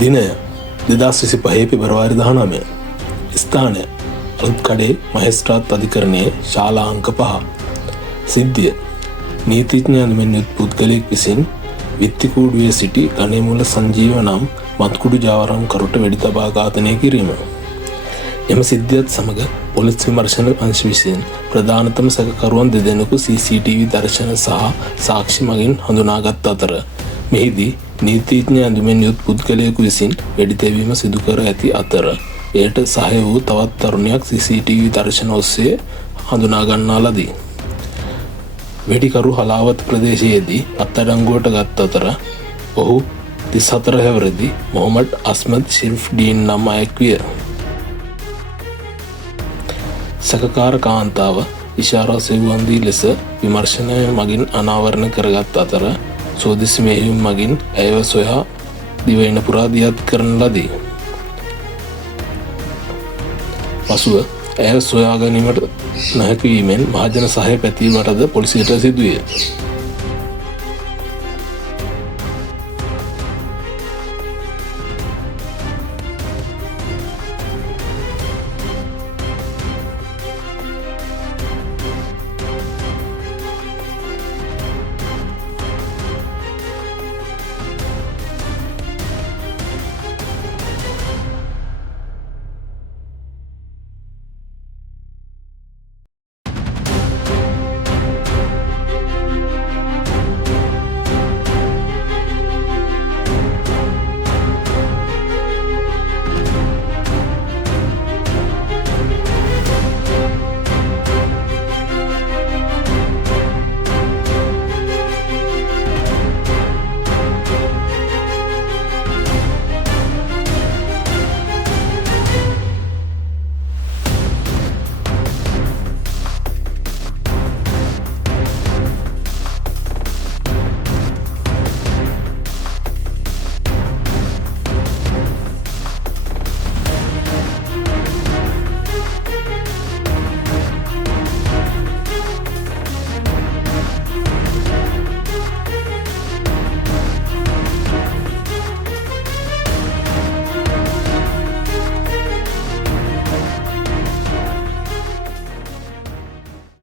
දිනය 2025 පෙබරවාරි 19. ස්ථානය අලුත්කඩේ මහේස්ත්‍රාත් අධිකරණයේ ශාලා අංක 5. සිද්ධිය නීතිඥයන් මෙන් යුත් පුද්ගලයෙක් විසින් විත්තිකූඩුවේ සිටි ගණේමුල සංජීව නම් මත්කුඩු ජාවාරම්කරුට වෙඩි තබා ඝාතනය කිරීම. එම සිද්ධියත් සමග පොලිස් විමර්ශන අංශ විසින් ප්‍රධානතම සැකකරුවන් දෙදෙනෙකු CCTV දර්ශන සහ සාක්ෂි මගින් හඳුනාගත් අතර මෙහිදී නීතිඥ ඇඳුමෙන් යුත් පුද්ගලයෙකු විසින් වෙඩි තැබීම සිදු කර ඇති අතර එයට සහාය වූ තවත් තරුණියක් CCTV දර්ශන ඔස්සේ හඳුනා ගන්නා ලදී. වෙඩිකරු හලාවත ප්‍රදේශයේදී අත්අඩංගුවට ගත් අතර ඔහු 34 හැවිරිදි මොහමඩ් අස්මද් ශිරිෆ්ඩීන් නම් අයෙක් විය. සැකකාර කාන්තාව ඉෂාරා සෙව්වන්දී ලෙස විමර්ශනය මගින් අනාවරණ කරගත් අතර සෝදිසි මෙහෙයුම් මගින් ඇයව සොයා දිවයින පුරා දියත් කරන ලදී. පසුව ඇය සොයා ගැනීමට නොහැකි වීමෙන් මහජන සහාය පැතීමටද පොලිසියට සිදුවිය.